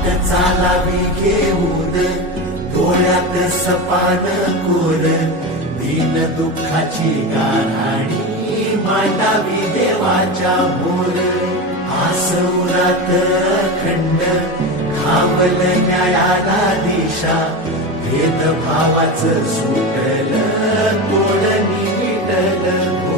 वाट चालावी घेऊन डोळ्यात सपान कोर, दीन दुःखाची गाऱ्हाणी मांडावी देवाच्या मोर. आसुरात खंड खावल न्यायाला दिशा, भेदभावाचं सुटल तोडणी विटल.